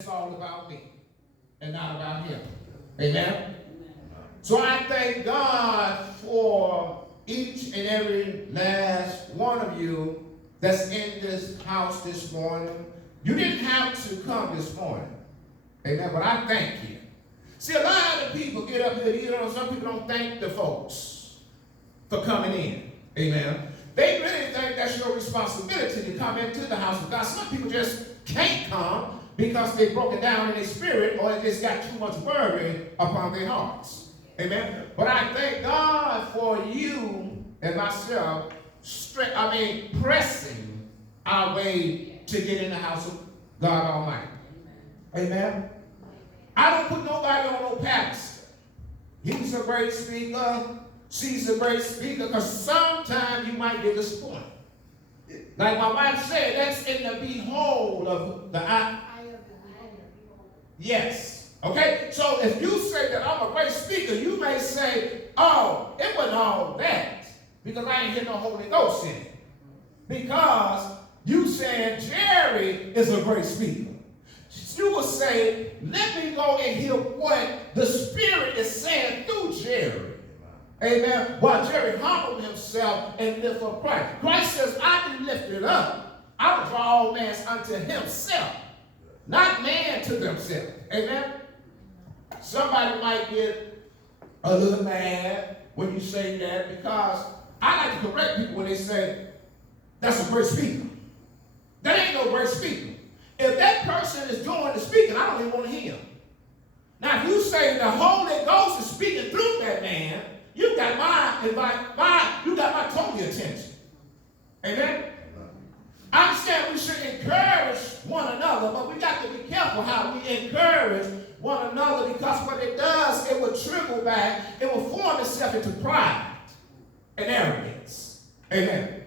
It's all about me and not about him. Amen? So I thank God for each and every last one of you that's in this house this morning. You didn't have to come this morning. Amen? But I thank you. See, a lot of people get up here, some people don't thank the folks for coming in. Amen? They really think that's your responsibility to come into the house of God. Some people just can't come because they've broken down in their spirit or they just got too much worry upon their hearts. Amen? But I thank God for you and myself pressing our way to get in the house of God Almighty. Amen? I don't put nobody on no pastor. He's a great speaker. She's a great speaker, because sometimes you might get disappointed. Like my wife said, that's in the behold of the eye. Yes. Okay? So if you say that I'm a great speaker, you may say, oh, it wasn't all that, because I ain't hear no Holy Ghost in it. Because you said Jerry is a great speaker. You will say, let me go and hear what the Spirit is saying through Jerry. Amen. While Jerry humbled himself and lift up Christ. Christ says, I be lifted up. I will draw all men unto himself, not man to themselves. Amen. Somebody might get a little mad when you say that, because I like to correct people when they say, that's a great speaker. That ain't no great speaker. If that person is doing the speaking, I don't even want to hear him. Now, if you say the Holy Ghost is speaking through that man, you got my total attention. Amen? I understand we should encourage one another, but we got to be careful how we encourage one another, because what it does, it will trickle back, it will form itself into pride and arrogance. Amen.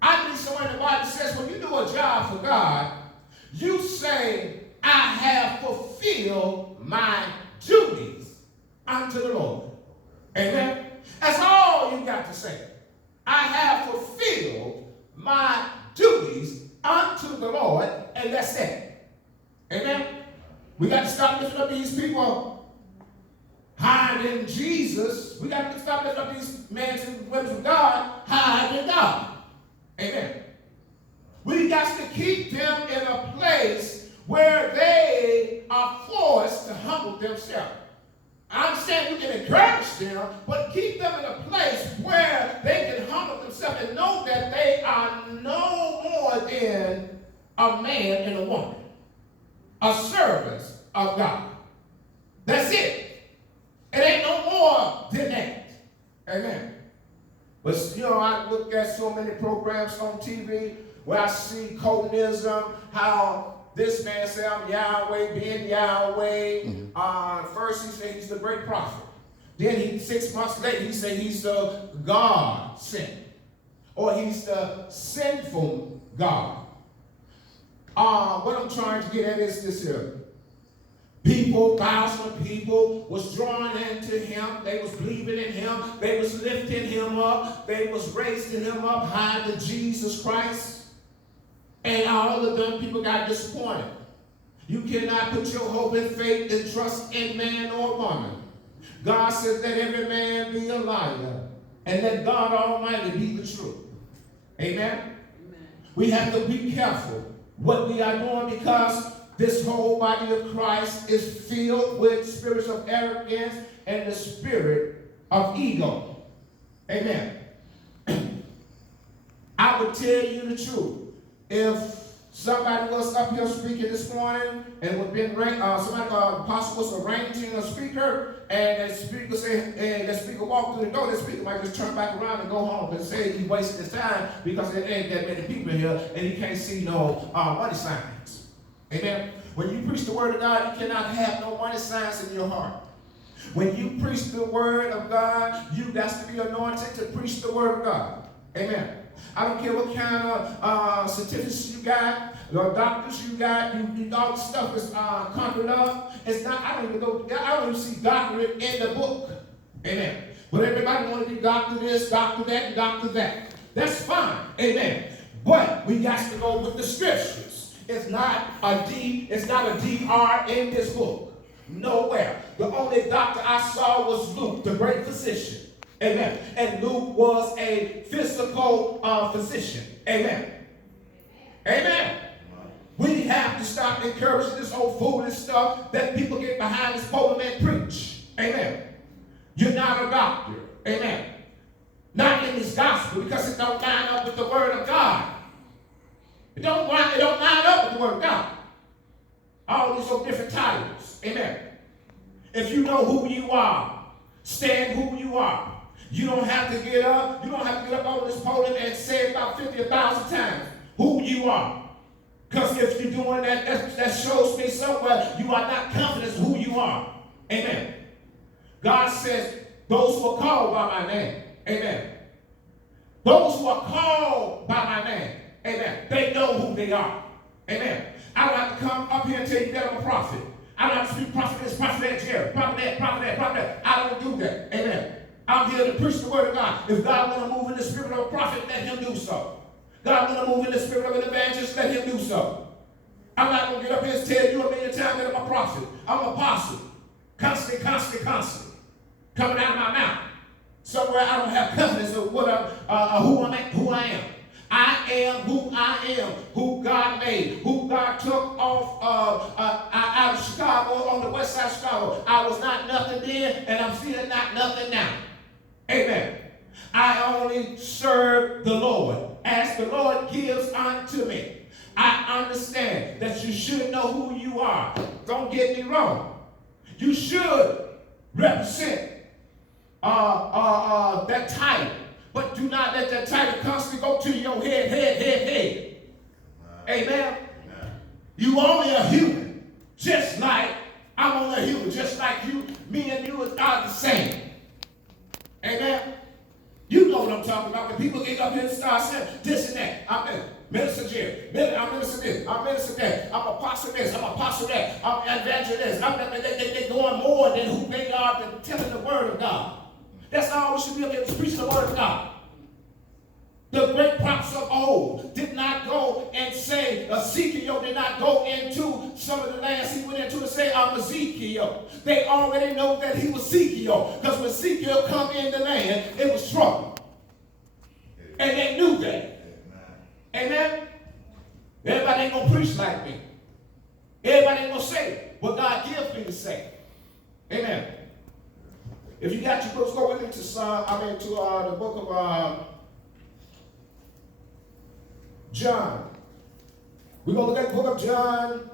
I believe somewhere in the Bible says when you do a job for God, you say, I have fulfilled my duties unto the Lord. Amen? That's all you got to say. I have fulfilled my duties unto the Lord, and that's it. Amen? We got to stop lifting up these people hiding Jesus. We got to stop lifting up these men and women of God hiding God. Amen. We got to keep them in a place where they are forced to humble themselves. I understand you can encourage them, but keep them in a place where they can humble themselves and know that they are no more than a man and a woman, a servants of God. That's it. It ain't no more than that. Amen. But, I look at so many programs on TV where I see Conism, how this man said, I'm Yahweh, being Yahweh. First he said he's the great prophet. Then 6 months later, he said he's the God sent. Or he's the sinful God. What I'm trying to get at is this here. People, thousands of people was drawn into him. They was believing in him. They was lifting him up. They was raising him up high to Jesus Christ. And all of them people got disappointed. You cannot put your hope and faith and trust in man or woman. God says that every man be a liar and let God Almighty be the truth. Amen? Amen. We have to be careful what we are doing, because this whole body of Christ is filled with spirits of arrogance and the spirit of ego. Amen. I would tell you the truth. If somebody was up here speaking this morning and would been apostle was arranging a speaker, and that speaker said, and that speaker walked through the door, that speaker might just turn back around and go home and say he wasted his time because there ain't that many people here and he can't see no money signs. Amen. When you preach the word of God, you cannot have no money signs in your heart. When you preach the word of God, you got to be anointed to preach the word of God. Amen. I don't care what kind of certificates you got, or doctors you got, all the stuff is conquered up. It's not, I don't even see doctorate in the book. Amen. But everybody want to be doctor this, doctor that, and doctor that. That's fine. Amen. But we got to go with the scriptures. It's not a D, it's not a DR in this book. Nowhere. The only doctor I saw was Luke, the great physician. Amen. And Luke was a physical physician. Amen. Amen. We have to stop encouraging this old foolish stuff that people get behind this pulpit and preach. Amen. You're not a doctor. Amen. Not in this gospel, because it don't line up with the word of God. It don't line up with the word of God. All these are different titles. Amen. If you know who you are, stand who you are. You don't have to get up. You don't have to get up on this podium and say it about 50,000 times who you are. Because if you're doing that, that shows me somewhere you are not confident in who you are. Amen. God says, those who are called by my name. Amen. Those who are called by my name. Amen. They know who they are. Amen. I don't have to come up here and tell you that I'm a prophet. I don't have to speak prophet this, prophet that, Jerry, prophet that, prophet that, prophet that. I don't do that. Amen. I'm here to preach the word of God. If God want to move in the spirit of a prophet, let him do so. God want to move in the spirit of an evangelist, let him do so. I'm not going to get up here and tell you a million times that I'm a prophet. I'm an apostle. Constantly. Coming out of my mouth. Somewhere I don't have confidence of who I am. I am who I am, who God made, who God took off out of Chicago, on the west side of Chicago. I was not nothing then, and I'm still not nothing now. Amen. I only serve the Lord as the Lord gives unto me. I understand that you should know who you are. Don't get me wrong. You should represent that title. But do not let that title constantly go to your head. Amen. You only a human, just like I'm only a human, just like you. Me and you are the same. Amen. You know what I'm talking about. When people get up here and start saying this and that, I'm Minister Jerry, I'm Minister this, I'm Minister that, I'm Apostle this, I'm Apostle that, I'm Evangelist. They're going more than who they are than telling the word of God. That's all we should be able to preach the word of God. The great prophets of old did not go and say, Ezekiel did not go into some of the lands he went into and say, I'm Ezekiel. They already know that he was Ezekiel. Because when Ezekiel come in the land, it was trouble. And they knew that. Amen? Everybody ain't going to preach like me. Everybody ain't going to say what God gives me to say. Amen. If you got your books, go with me to the book of John. We're going to look at the book of John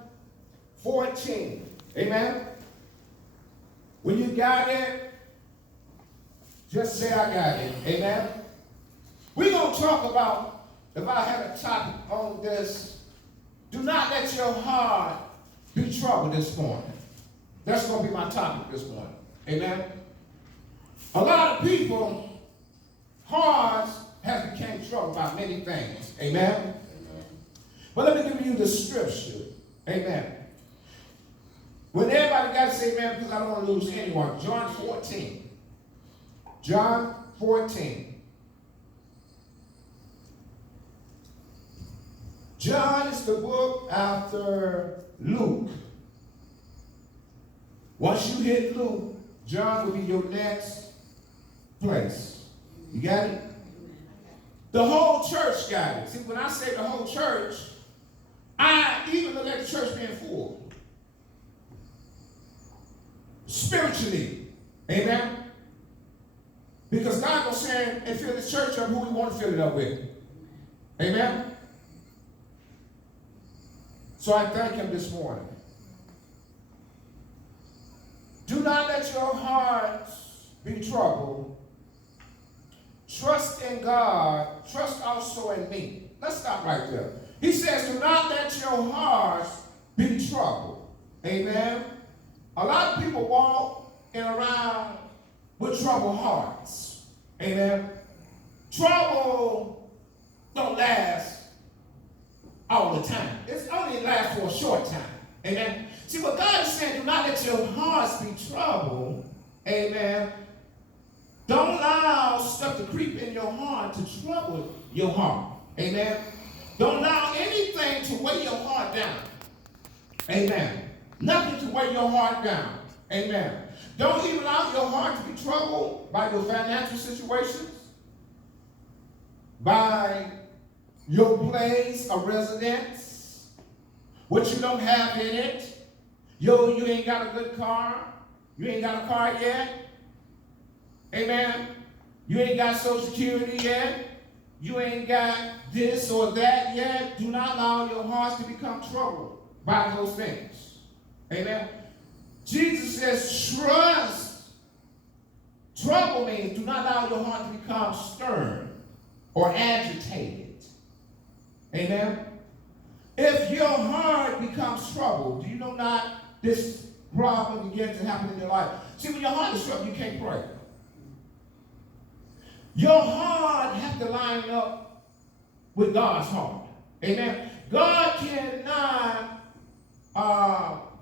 14. Amen. When you got it, just say I got it. Amen. We're going to talk about, if I had a topic on this, do not let your heart be troubled this morning. That's going to be my topic this morning. Amen. A lot of people, hearts have become troubled by many things. Amen? Amen. But let me give you the scripture. Amen. When everybody got to say amen, because I don't want to lose anyone. John 14. John 14. John is the book after Luke. Once you hit Luke, John will be your next place. You got it? The whole church got it. See, when I say the whole church, I even look at the church being full. Spiritually. Amen? Because God will send and fill the church up who we want to fill it up with. Amen? So I thank him this morning. Do not let your hearts be troubled. Trust in God. Trust also in me. Let's stop right there. He says, do not let your hearts be troubled. Amen. A lot of people walk around with troubled hearts. Amen. Trouble don't last all the time. It's only lasts for a short time. Amen. See, what God is saying, do not let your hearts be troubled. Amen. Don't allow stuff to creep in your heart to trouble your heart. Amen. Don't allow anything to weigh your heart down. Amen. Nothing to weigh your heart down. Amen. Don't even allow your heart to be troubled by your financial situations, by your place of residence, what you don't have in it. You ain't got a good car. You ain't got a car yet. Amen. You ain't got Social Security yet. You ain't got this or that yet. Do not allow your hearts to become troubled by those things. Amen. Jesus says, trust. Trouble means do not allow your heart to become stern or agitated. Amen. If your heart becomes troubled, do you know not this problem begins to happen in your life? See, when your heart is troubled, you can't pray. Your heart has to line up with God's heart. Amen. God cannot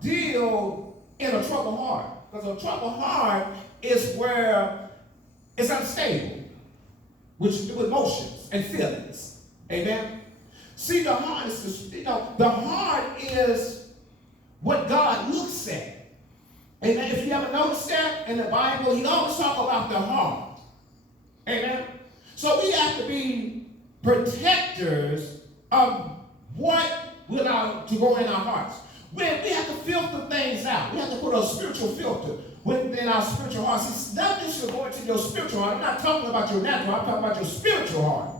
deal in a troubled heart. Because a troubled heart is where it's unstable with emotions and feelings. Amen. See, the heart is, the heart is what God looks at. Amen. If you ever noticed that in the Bible, he always talks about the heart. Amen. So we have to be protectors of what will to go in our hearts. We have to filter things out. We have to put a spiritual filter within our spiritual hearts. See, nothing should go into your spiritual heart. I'm not talking about your natural. I'm talking about your spiritual heart.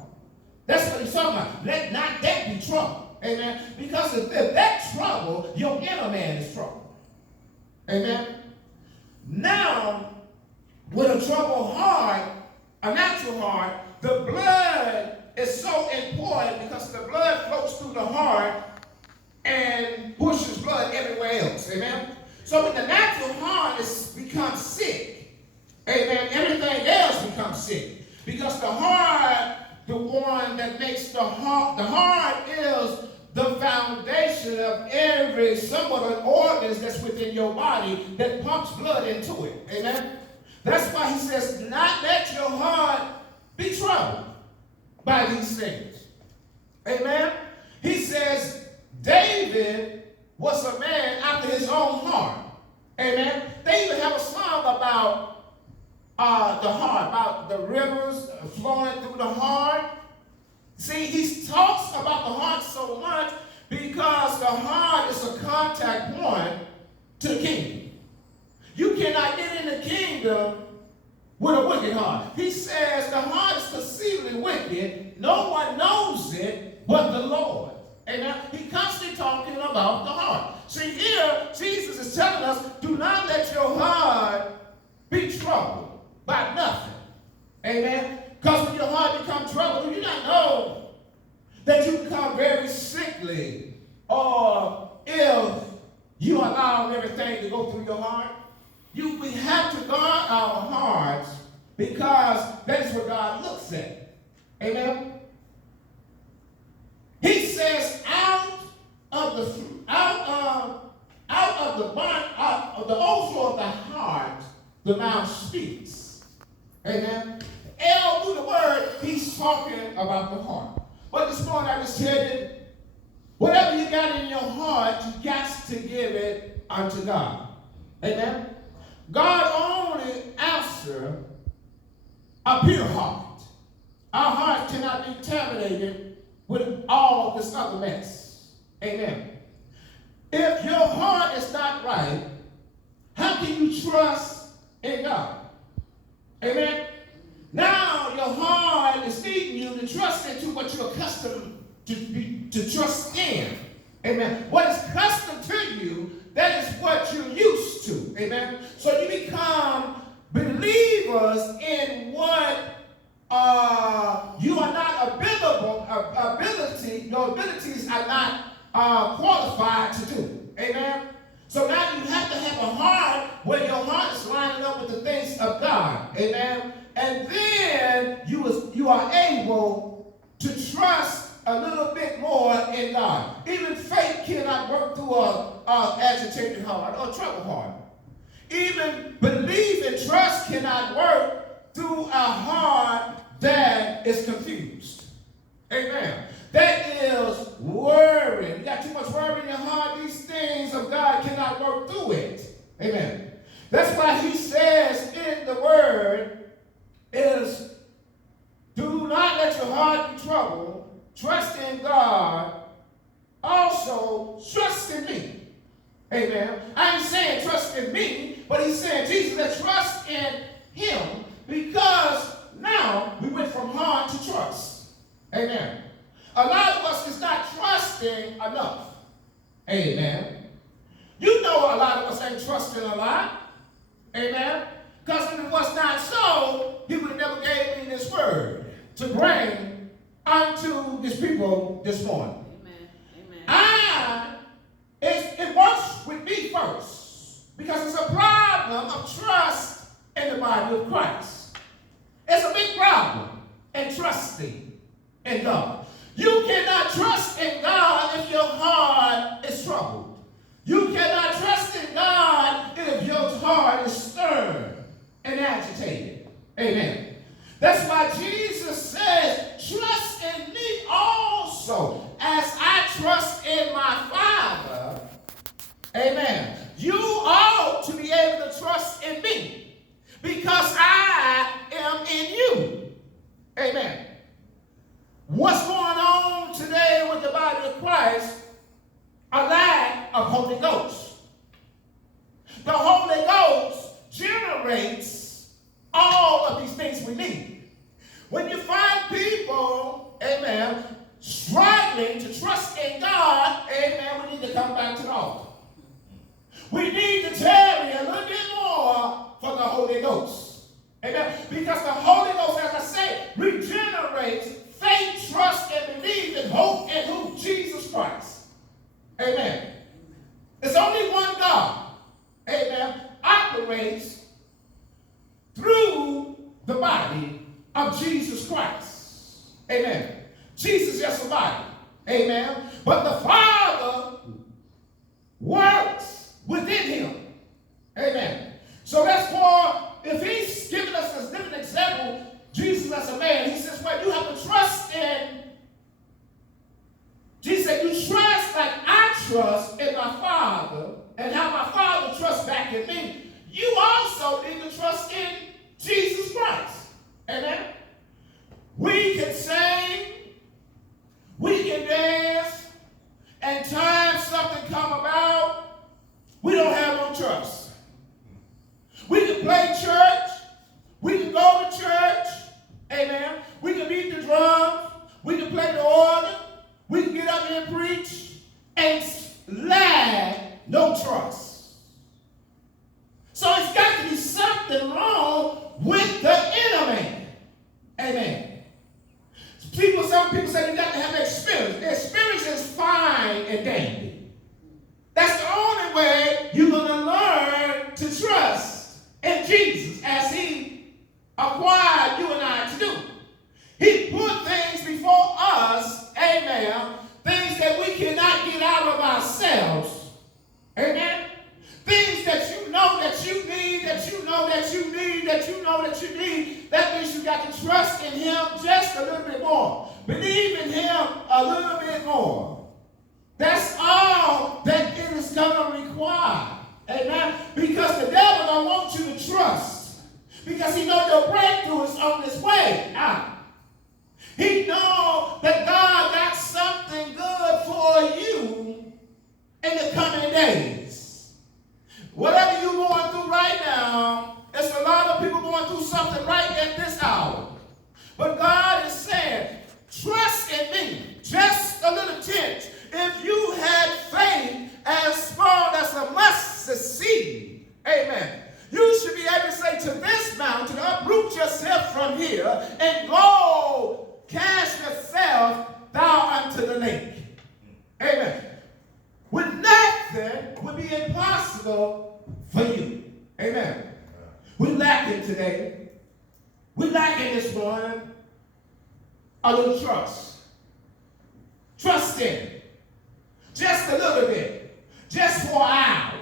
That's what he's talking about. Let not that be trouble. Amen. Because if that's trouble, your inner man is trouble. Amen. Now, with a troubled heart, a natural heart, the blood is so important because the blood flows through the heart and pushes blood everywhere else. Amen. So when the natural heart becomes sick, amen, everything else becomes sick. Because the heart, the one that makes the heart is the foundation of every somewhat of organs that's within your body that pumps blood into it. Amen. That's why he says, not let your heart be troubled by these things. Amen. He says, David was a man after his own heart. Amen. They even have a song about the heart, about the rivers flowing through the heart. See, he talks about the heart so much because the heart is a contact point to the kingdom. You cannot get in the kingdom with a wicked heart. He says the heart is conceivably wicked. No one knows it but the Lord. Amen. He constantly talking about the heart. See, here, Jesus is telling us, do not let your heart be troubled by nothing. Amen. Because when your heart becomes troubled, you not know that you become very sickly, or if you allow everything to go through your heart. We have to guard our hearts because that is what God looks at. Amen. He says, out of the overflow of the heart, the mouth speaks. Amen. And through the word, he's talking about the heart. But this morning I just tell you, whatever you got in your heart, you got to give it unto God. Amen. God only answers a pure heart. Our heart cannot be contaminated with all of this other mess. Amen. If your heart is not right, how can you trust in God? Amen. Now your heart is leading you to trust into what you're accustomed to trust in. Amen. What is custom to you, that is what you're used to. Amen. So you become believers in what you are not your abilities are not qualified to do. Amen. So now you have to have a heart where your heart is lining up with the things of God. Amen. And then you are able to trust a little bit more in God. Even faith cannot work through an agitated heart or a troubled heart. Even belief and trust cannot work through a heart that is confused. Amen. That is worrying. You got too much worry in your heart. These things of God cannot work through it. Amen. That's why he says in the word is, do not let your heart be troubled. Trust in God. Also, trust in me. Amen. I ain't saying trust in me, but he's saying, Jesus, let's trust in him, because now we went from heart to trust. Amen. A lot of us is not trusting enough. Amen. You know a lot of us ain't trusting a lot. Amen. Because if it was not so, he would have never gave me this word to bring unto his people this morning. Amen. It works with me first, because it's a problem of trust in the body of Christ. It's a big problem in trusting in God. You cannot trust in God if your heart is troubled. You cannot trust in God if your heart is stern and agitated. Amen. That's why Jesus says, trust in me also, as I trust in my Father. Amen. You ought to be able to trust in me, because I am in you. Amen. What's going on today with the body of Christ? A lack of Holy Ghost. The Holy Ghost generates all of these things we need. When you find people, amen, struggling to trust in God, amen, we need to come back to the altar. We need to tarry a little bit more for the Holy Ghost. Amen. Because the Holy Ghost, as I say, regenerates faith, trust, and belief and hope in who? Jesus Christ. Amen. It's only one God. Amen. Operates through the body of Jesus Christ. Amen. Jesus is just a body. Amen. But the Father works within him. Amen. So that's why, if he's giving us a different example, Jesus as a man, he says, well, you have to trust in. Jesus said, you trust like I trust in my Father, and how my Father trusts back in me. You also need to trust in Jesus Christ. Amen. We can sing, we can dance, and time something come about, we don't have no trust. We can play church, we can go to church, amen. We can beat the drums, we can play the organ, we can get up here and preach, and lack no trust. So it's got to be something wrong with the inner man. Amen. Some people say you got to have experience. The experience is fine and dandy. That's the only way you're going to learn to trust in Jesus, as he acquired you and I to do. He put things before us, amen, things that we cannot get out of ourselves. Amen. Things that you know that you need, that you know that you need, that you know that you need. That means you got to trust in him just a little bit more. Believe in him a little bit more. That's all that it is going to require. Amen. Because the devil don't want you to trust. Because he knows your breakthrough is on its way out. He knows that God got something good for you in the coming days. Whatever you're going through right now, there's a lot of people going through something right at this hour. But God is saying, trust in me, just a little tinge. If you had faith as small as a mustard seed, amen, you should be able to say to this mountain, uproot yourself from here and go cast yourself down unto the lake. Amen. With nothing would be impossible for you. Amen. We're lacking today. We're lacking this morning a little trust. Trust in. Just a little bit. Just for an hour.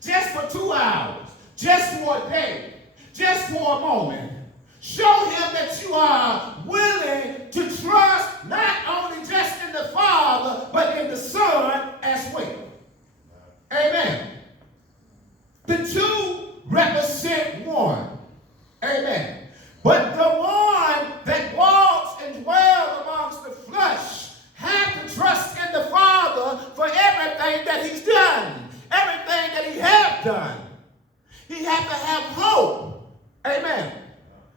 Just for 2 hours. Just for a day. Just for a moment. Show him that you are willing to trust not only just Father, but in the Son as well. Amen. The two represent one. Amen. But the one that walks and dwells amongst the flesh has to trust in the Father for everything that he's done, everything that he has done. He has to have hope. Amen.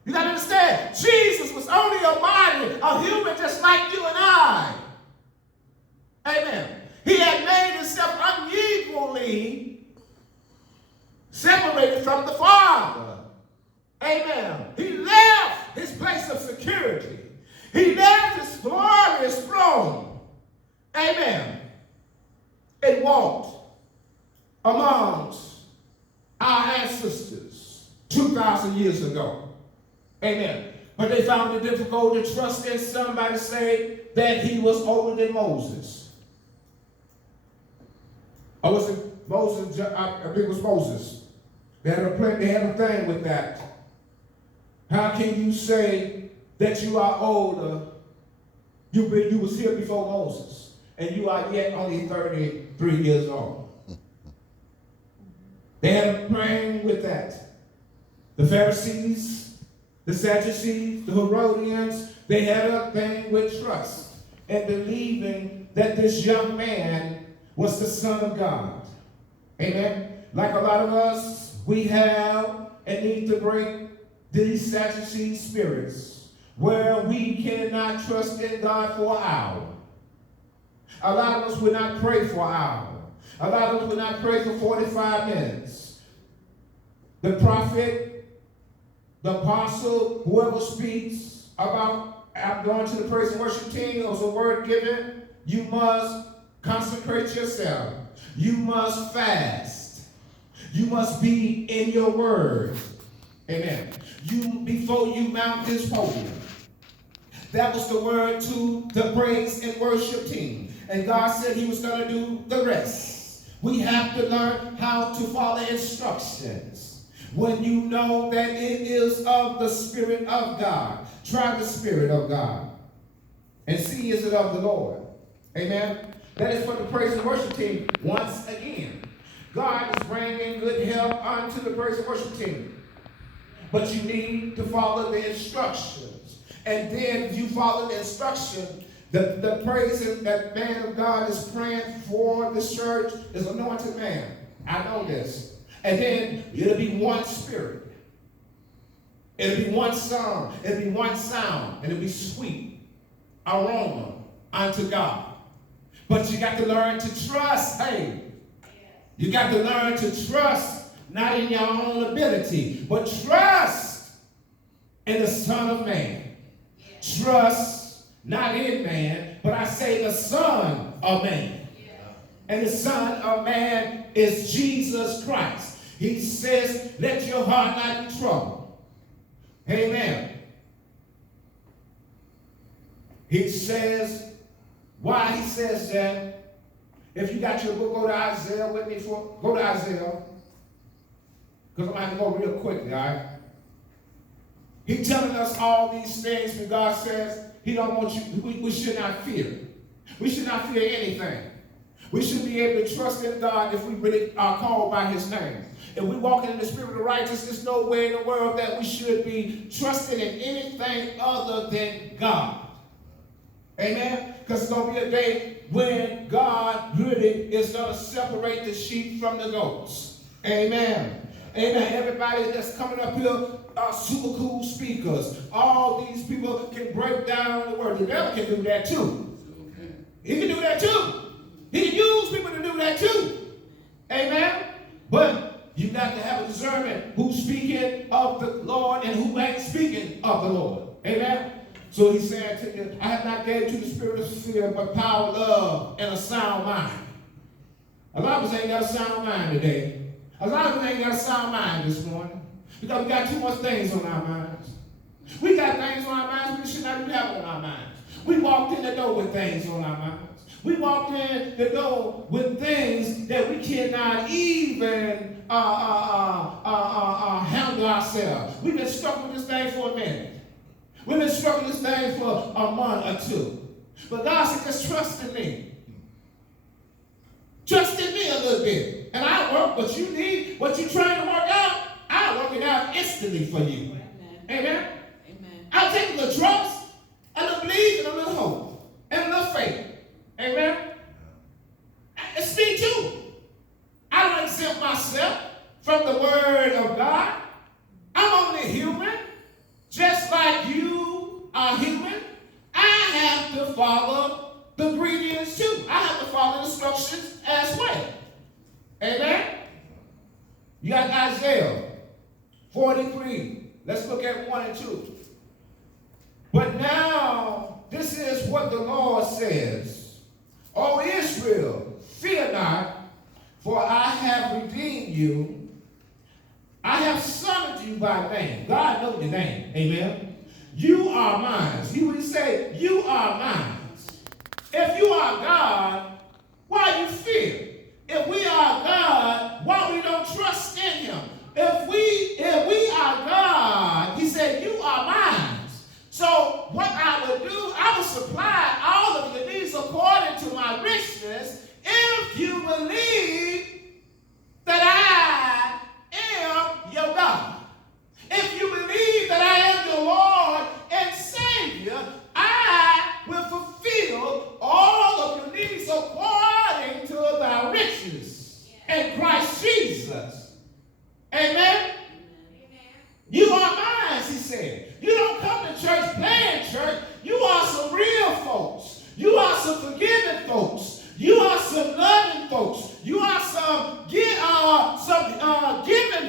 You got to understand, Jesus was only a body, a human just like you and I. Amen. He had made himself unequally separated from the Father. Amen. He left his place of security. He left his glorious throne. Amen. And walked amongst our ancestors 2,000 years ago. Amen. But they found it difficult to trust in somebody say that he was older than Moses. Or was it Moses? I think it was Moses. They had a thing with that. How can you say that you are older? You was here before Moses, and you are yet only 33 years old. They had a thing with that. The Pharisees, the Sadducees, the Herodians, they had a thing with trust and believing that this young man was the Son of God. Amen. Like a lot of us, we have and need to break these Sadducee spirits where we cannot trust in God for an hour. A lot of us will not pray for an hour. A lot of us will not pray for 45 minutes. The prophet, the apostle, whoever speaks about, I'm going to the praise and worship team, there was a word given, you must consecrate yourself. You must fast. You must be in your word. Amen. Before you mount this podium. That was the word to the praise and worship team. And God said he was going to do the rest. We have to learn how to follow instructions. When you know that it is of the Spirit of God, try the Spirit of God and see is it of the Lord. Amen. That is for the praise and worship team. Once again, God is bringing good help unto the praise and worship team. But you need to follow the instructions. And then you follow the instruction. The praise that man of God is praying for the church is anointed man. I know this. And then it'll be one spirit. It'll be one song. It'll be one sound. And it'll be sweet aroma unto God. But you got to learn to trust. Hey, you got to learn to trust not in your own ability, but trust in the Son of Man. Trust not in man, but I say the Son of Man. And the Son of Man is Jesus Christ. He says, let your heart not be troubled. Amen. He says, why he says that? If you got your book, go to Isaiah with me. Go to Isaiah. Because I'm going to have to go real quickly, all right? He's telling us all these things when God says he don't want you, we should not fear. We should not fear anything. We should be able to trust in God if we really are called by his name. If we walk in the spirit of righteousness, there's no way in the world that we should be trusting in anything other than God. Amen? Because it's going to be a day when God really is going to separate the sheep from the goats. Amen. Amen. Everybody that's coming up here are super cool speakers. All these people can break down the word. The devil can do that too. He can do that too. He can use people to do that too. Amen. But you got to have a discernment who's speaking of the Lord and who ain't speaking of the Lord. Amen. So he's saying to you, I have not gave you the spirit of fear, but power, love, and a sound mind. A lot of us ain't got a sound mind today. A lot of us ain't got a sound mind this morning because we got too much things on our minds. We got things on our minds we should not even have on our minds. We walked in the door with things on our minds. We walked in the door with things that we cannot even handle ourselves. We've been stuck with this thing for a minute. We've been stuck with this thing for a month or two. But God said, just trust in me. Trust in me a little bit. And I'll work what you need, what you're trying to work out, I'll work it out instantly for you. Amen? Amen. I'll take a little trust, a little belief, and a little hope, and a little faith. Amen? It's me too. I don't exempt myself from the word of God. I'm only human, just like you are human. I have to follow the ingredients too. I have to follow the instructions as well. Amen? You got Isaiah 43. Let's look at 1 and 2. But now, this is what the Lord says. O Israel, fear not, for I have redeemed you. I have summoned you by name. God knows your name. Amen. You are mine. He would say, you are mine. If you are God, why you fear? If we are God, why we don't trust in him? If we are God, he said, you are mine. So what I will do, I will supply all of your needs according to my richness if you believe that I am your God. If you believe that I am your Lord and Savior, I will fulfill all of your needs according to thy riches in Christ Jesus. Amen? You are mine, he said. You don't come to church playing church. You are some real folks. You are some forgiving folks. You are some loving folks. You are some giving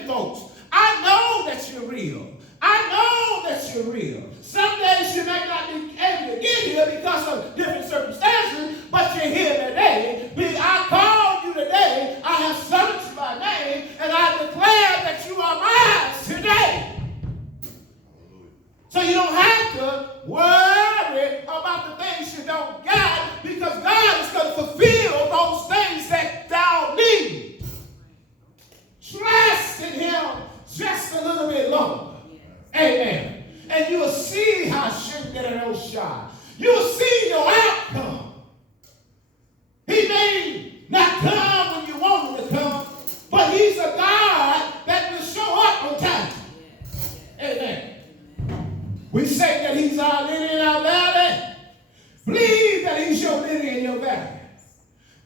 folks. I know that you're real. I know that you're real. Some days you may not be able to get here because of different circumstances, but you're here today. I called you today. I have summoned you by name, and I declare that you are mine today. So you don't have to worry about the things you don't got, because God is going to fulfill those things that thou need. Trust in him just a little bit longer. Amen. And you will see how shouldn't get an old shot. You will see your outcome. He may not come when you want him to come, but he's a God that will show up on time. Amen. We say that he's our lily in our valley. Believe that he's your lily in your valley.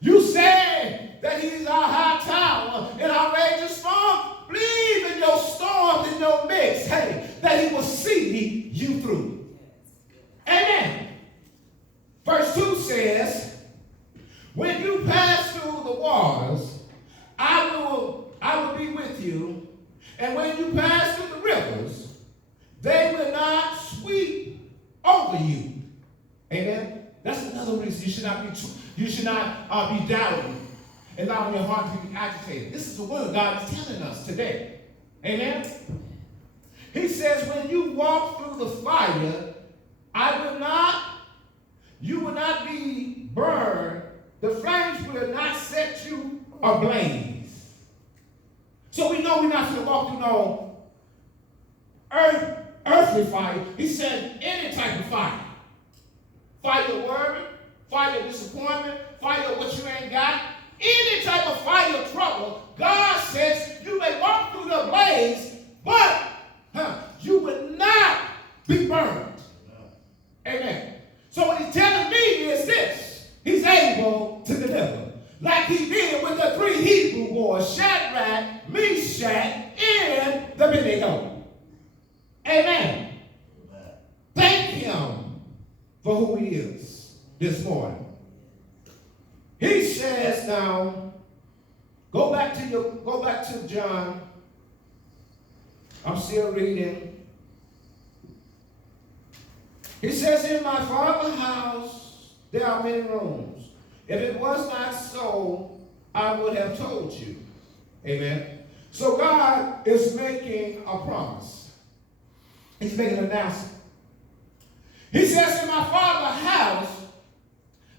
You say that he's our high tower in our raging storm. Believe in your storms, in your midst, hey, that he will see you through. Amen. Verse 2 says, when you pass through the waters, I will be with you. And when you pass through the rivers, they will not sweep over you. Amen. That's another reason you should not be doubting, allowing your heart to be agitated. This is the word God is telling us today. Amen. He says, when you walk through the fire, you will not be burned. The flames will not set you ablaze. So we know we're not going to walk through no earthly fire. He said any type of fire. Fire of worry, fire of disappointment, fire of what you ain't got. Any type of fire of trouble, God says you may walk through the blaze, but you will not be burned. Amen. So what he's telling me is this. He's able to deliver. Like he did with the 3 Hebrew boys, Shadrach, Meshach, and the Abednego. Amen. Thank him for who he is this morning. He says now, go back to John. I'm still reading. He says, in my Father's house there are many rooms. If it was not so, I would have told you. Amen. So God is making a promise. He's making an announcement. He says, in my Father's house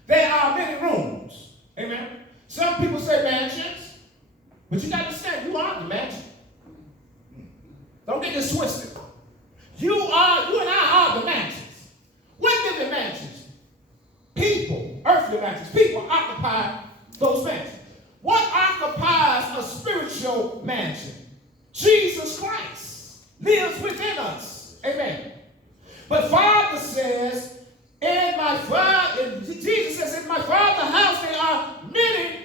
there are many rooms. Amen. Some people say mansions, but you got to understand, you are the mansion. Don't get this twisted. You and I are the mansions. What living mansions? earthly mansions. People occupy those mansions. What occupies a spiritual mansion? Jesus Christ lives within us. Amen. But Father says, Jesus says, in my Father's house there are many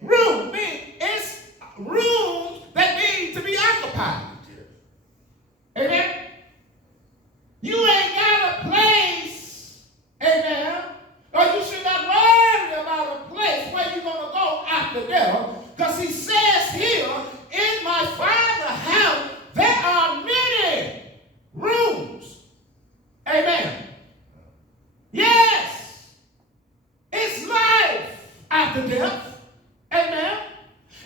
rooms. It's rooms that need to be occupied. Amen. You ain't got a place, amen, or you should not worry about a place where you're going to go after death, because he says here, in my Father's house there are many rooms. Amen. Yes, it's life after death. Amen.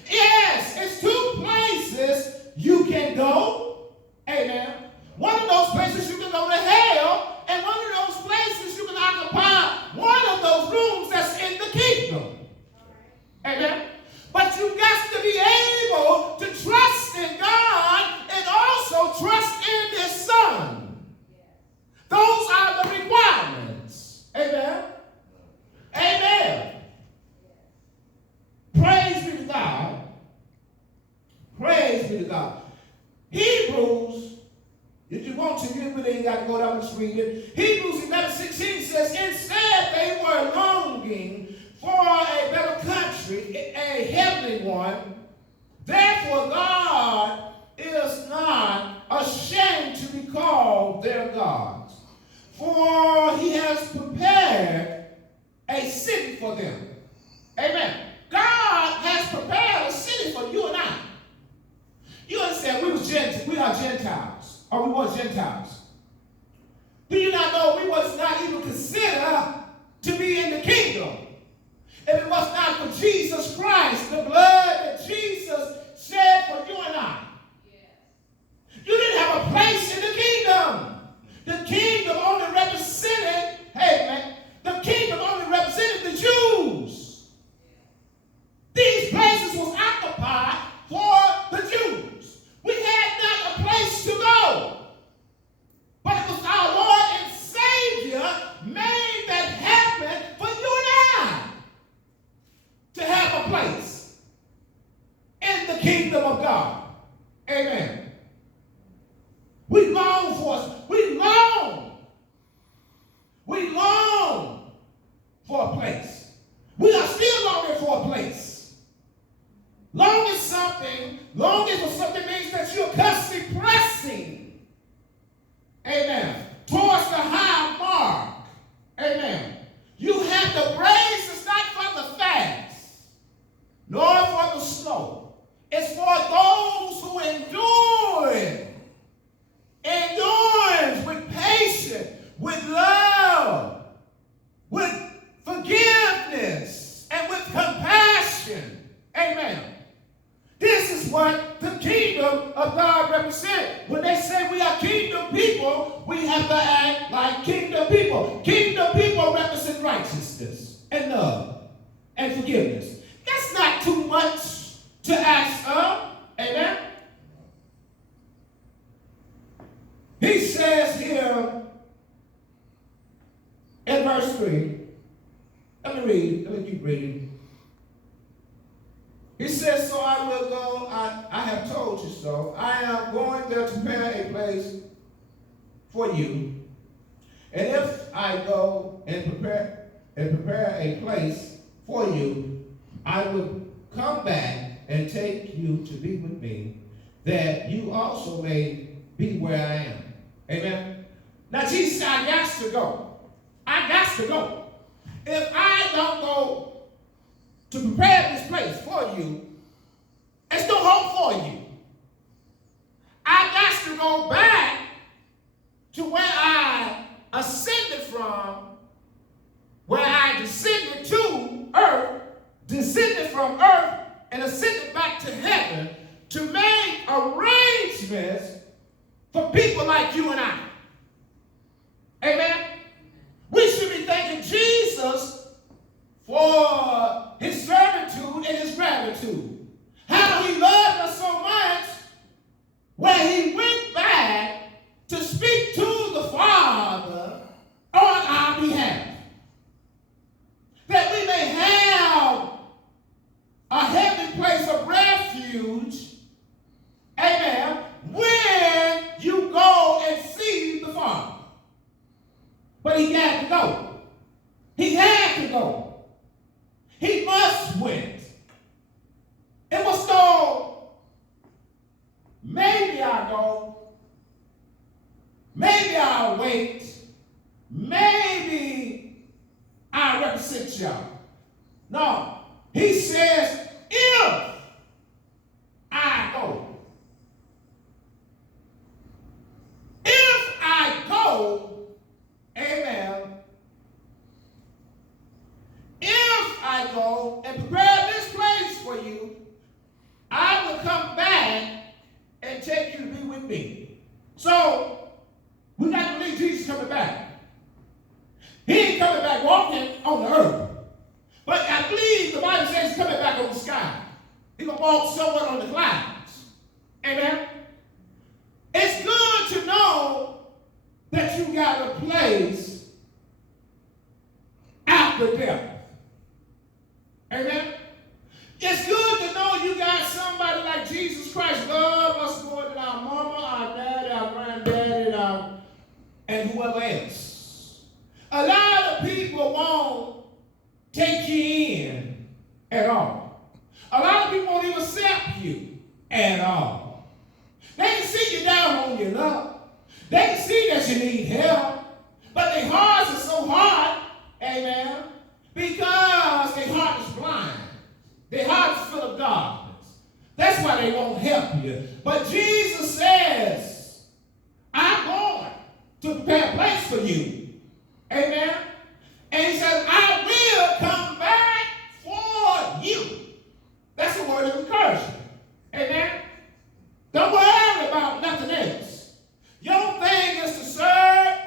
Yes, it's two places you can go. Amen. One of those places you can go to hell, and one of those places you can occupy one of those rooms that's in the kingdom. Amen. But you got to be able to trust in God and also trust in His Son. Those are the requirements. Amen. Amen. Praise be to God. Praise be to God. Hebrews, if you want to, you really ain't got to go down and read it. Hebrews 11:16 says, instead they were longing for a better country, a heavenly one. Therefore God is not ashamed to be called their God, for he has prepared a city for them. Amen. God has prepared a city for you and I. You understand, we are Gentiles, or we were Gentiles. Do you not know we was not even considered to be in the kingdom if it was not for Jesus Christ, the blood that Jesus shed for you and I? You didn't have a place in the kingdom. The kingdom only represented, hey man, the kingdom only represented the Jews. These places was occupied for the Jews. We had not a place to go. But it was our Lord and Savior made that happen for you and I to have a place in the kingdom of God. Amen. We long for us. We long for a place. We are still longing for a place. Longing for something means that you're constantly pressing, amen, towards the high mark. Amen. You have the praise is not for the fast, nor for the slow. It's for those who endure. Endurance with patience, with love, with forgiveness, and with compassion. Amen. This is what the kingdom of God represents. When they say we are kingdom people, we have to act like kingdom people. Kingdom people represent righteousness and love and forgiveness. That's not too much to ask of. Amen. He says here in verse 3, let me keep reading. He says, so I will go, I have told you so. I am going there to prepare a place for you. And if I go and prepare a place for you, I will come back and take you to be with me, that you also may be where I am. Amen. Now Jesus said, I got to go. I got to go. If I don't go to prepare this place for you, there's no hope for you. I got to go back to where I ascended from, where I descended to earth, descended from earth, and ascended back to heaven to make arrangements for people like you and I. Amen? We should be thanking Jesus for his servitude and his gratitude. How he loved us so much where he went back to speak to the Father on our behalf. That we go. Maybe I'll wait. Maybe I'll represent y'all. No. He says, if I go. If I go, amen. If I go and prepare this place for you, I will come back and take you to be with me. So, we got to believe Jesus coming back. He ain't coming back walking on the earth. But I believe the Bible says he's coming back on the sky. He's going to walk somewhere on the clouds. Amen? It's good to know that you got a place after death. Amen? It's good to know you got somebody like Jesus Christ love us more than our mama, our daddy, our granddaddy, and whoever else. A lot of people won't take you in at all. A lot of people won't even accept you at all. They can see you down on your luck. They can see that you need help. But their hearts are so hard, amen, because their heart is blind. Their heart is full of darkness. That's why they won't help you. But Jesus says, I'm going to prepare a place for you. Amen. And he says, I will come back for you. That's a word of encouragement. Amen. Don't worry about nothing else. Your thing is to serve,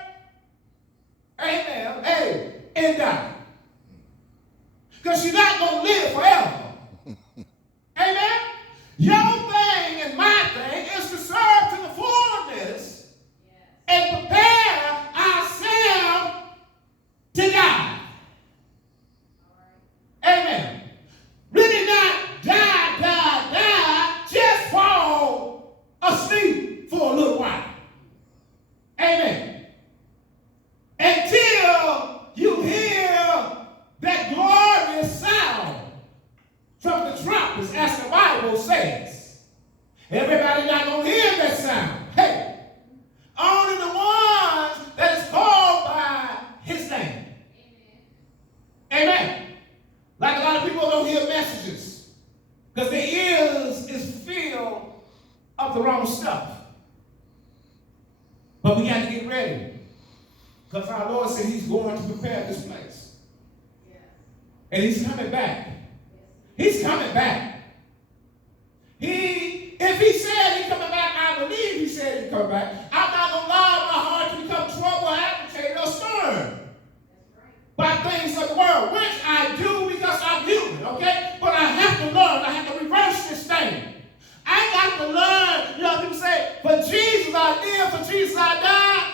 amen, hey, and die. Because you're not going to live forever. Amen. Your thing and my thing is to serve to the fullness and prepare ourselves to die. Amen. Really not die, just fall asleep for a little while. Amen. Until you hear that glorious sound from the trumpets, as the Bible says. Everybody not going to hear that sound. Hey, only the ones that is called by his name. Amen. Like a lot of people don't hear messages because their ears is filled of the wrong stuff. But we got to get ready because our Lord said he's going to prepare this place. And he's coming back. He's coming back. If he said he's coming back, I believe he said he's coming back. I'm not going to allow my heart to become trouble, agitated, or stern by things of the world, which I do because I'm human, okay? But I have to learn. I have to reverse this thing. I got to learn. You know, people say, for Jesus I live, for Jesus I die.